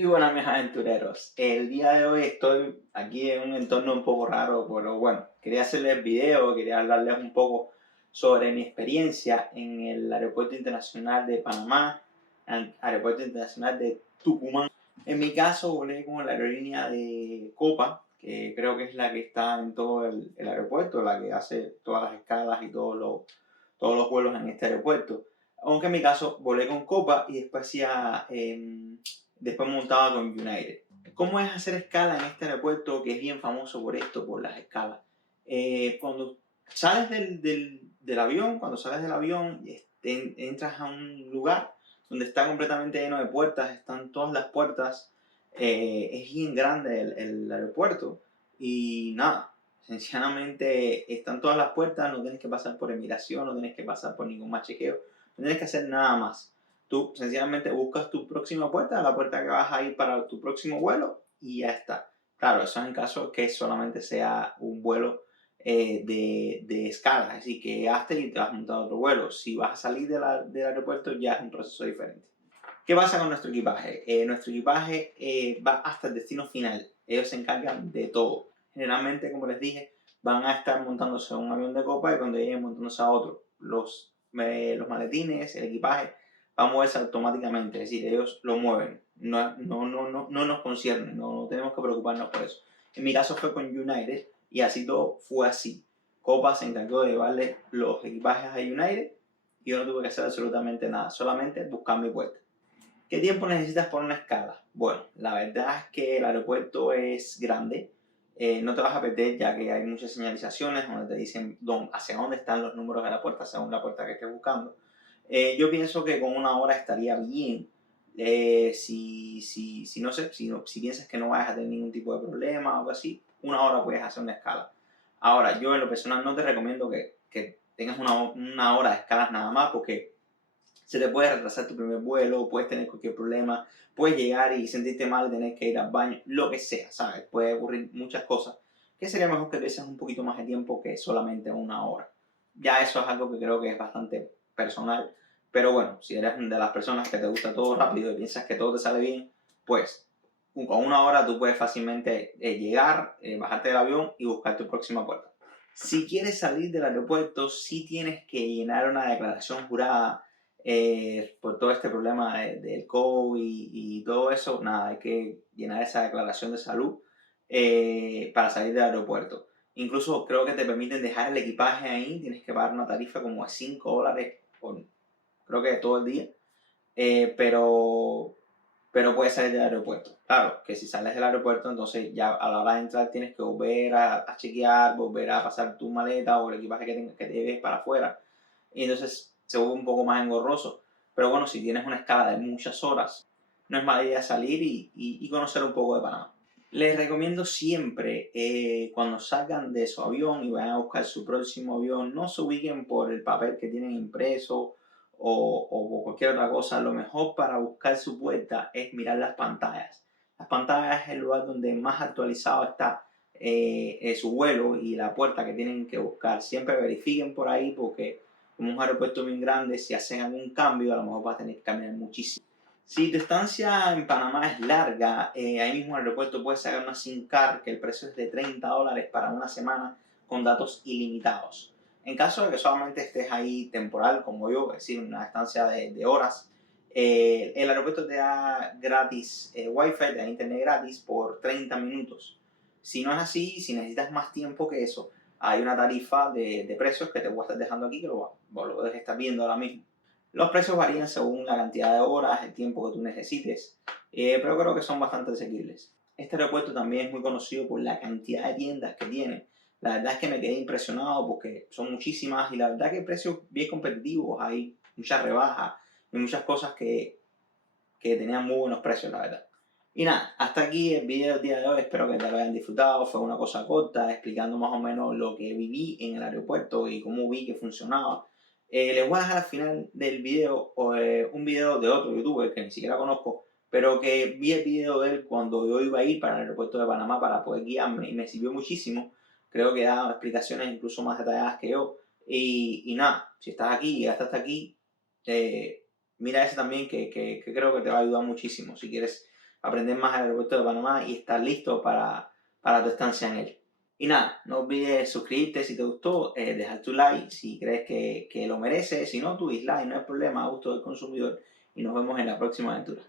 Y bueno, mis aventureros, el día de hoy estoy aquí en un entorno un poco raro, pero bueno, quería hacerles video, quería hablarles un poco sobre mi experiencia en el Aeropuerto Internacional de Panamá, el Aeropuerto Internacional de Tucumán. En mi caso, volé con la aerolínea de Copa, que creo que es la que está en todo el aeropuerto, la que hace todas las escalas y todos los vuelos en este aeropuerto. Aunque en mi caso volé con Copa y después después montaba con United. ¿Cómo es hacer escala en este aeropuerto que es bien famoso por esto, por las escalas? Cuando sales del avión, entras a un lugar donde está completamente lleno de puertas, están todas las puertas, es bien grande el aeropuerto y nada, sencillamente están todas las puertas, no tienes que pasar por emigración, no tienes que pasar por ningún más chequeo, no tienes que hacer nada más. Tú sencillamente buscas tu próxima puerta, la puerta que vas a ir para tu próximo vuelo y ya está. Claro, eso es en caso que solamente sea un vuelo de escala, es decir, que llegaste y te vas a montar otro vuelo. Si vas a salir del aeropuerto ya es un proceso diferente. ¿Qué pasa con nuestro equipaje? Nuestro equipaje va hasta el destino final. Ellos se encargan de todo. Generalmente, como les dije, van a estar montándose a un avión de copa y cuando lleguen montándose a otro. Los maletines, el equipaje, va a moverse automáticamente. Es decir, ellos lo mueven. No nos concierne, no tenemos que preocuparnos por eso. En mi caso fue con United y así todo fue así. Copa se encargó de llevarle los equipajes a United y yo no tuve que hacer absolutamente nada, solamente buscar mi puerta. ¿Qué tiempo necesitas por una escala? Bueno, la verdad es que el aeropuerto es grande, no te vas a perder ya que hay muchas señalizaciones donde te dicen hacia dónde están los números de la puerta según la puerta que estés buscando. Yo pienso que con una hora estaría bien. Si no sé, si piensas que no vayas a tener ningún tipo de problema o algo así, una hora puedes hacer una escala. Ahora, yo en lo personal no te recomiendo que tengas una hora de escalas nada más porque se te puede retrasar tu primer vuelo, puedes tener cualquier problema, puedes llegar y sentirte mal, tener que ir al baño, lo que sea, ¿sabes? Puede ocurrir muchas cosas. Que sería mejor que tuvieses un poquito más de tiempo que solamente una hora. Ya eso es algo que creo que es bastante personal. Pero bueno, si eres de las personas que te gusta todo rápido y piensas que todo te sale bien, pues con una hora tú puedes fácilmente llegar, bajarte del avión y buscar tu próxima puerta. Si quieres salir del aeropuerto, sí tienes que llenar una declaración jurada por todo este problema del COVID y todo eso. Nada, hay que llenar esa declaración de salud para salir del aeropuerto. Incluso creo que te permiten dejar el equipaje ahí, tienes que pagar una tarifa como de $5 por, creo que todo el día, eh, pero, pero puedes salir del aeropuerto. Claro, que si sales del aeropuerto, entonces ya a la hora de entrar tienes que volver a chequear, volver a pasar tu maleta o el equipaje que te lleves para afuera. Y entonces se vuelve un poco más engorroso. Pero bueno, si tienes una escala de muchas horas, no es mala idea salir y conocer un poco de Panamá. Les recomiendo siempre, cuando salgan de su avión y vayan a buscar su próximo avión, no se ubiquen por el papel que tienen impreso o cualquier otra cosa. Lo mejor para buscar su puerta es mirar las pantallas. Las pantallas es el lugar donde más actualizado está su vuelo y la puerta que tienen que buscar. Siempre verifiquen por ahí porque como un aeropuerto muy grande, si hacen algún cambio, a lo mejor va a tener que cambiar muchísimo. Si tu estancia en Panamá es larga, ahí mismo en el aeropuerto puedes sacar una SIM card que el precio es de $30 para una semana con datos ilimitados. En caso de que solamente estés ahí temporal, como yo, es decir, una estancia de horas, el aeropuerto te da gratis Wi-Fi, te da internet gratis por 30 minutos. Si no es así, si necesitas más tiempo que eso, hay una tarifa de precios que te voy a estar dejando aquí, que lo debes estar viendo ahora mismo. Los precios varían según la cantidad de horas, el tiempo que tú necesites, pero creo que son bastante asequibles. Este aeropuerto también es muy conocido por la cantidad de tiendas que tiene. La verdad es que me quedé impresionado porque son muchísimas y la verdad que precios bien competitivos, hay muchas rebajas y muchas cosas que tenían muy buenos precios, la verdad. Y nada, hasta aquí el video del día de hoy, espero que te lo hayan disfrutado, fue una cosa corta explicando más o menos lo que viví en el aeropuerto y cómo vi que funcionaba. Les voy a dejar al final del video un video de otro youtuber que ni siquiera conozco, pero que vi el video de él cuando yo iba a ir para el aeropuerto de Panamá para poder guiarme y me sirvió muchísimo. Creo que da explicaciones incluso más detalladas que yo. Y nada, si estás aquí y llegaste hasta aquí, mira ese también que creo que te va a ayudar muchísimo si quieres aprender más del aeropuerto de Panamá y estar listo para tu estancia en él. Y nada, no olvides suscribirte si te gustó, dejar tu like si crees que lo merece, si no, tu dislike, no hay problema, a gusto del consumidor y nos vemos en la próxima aventura.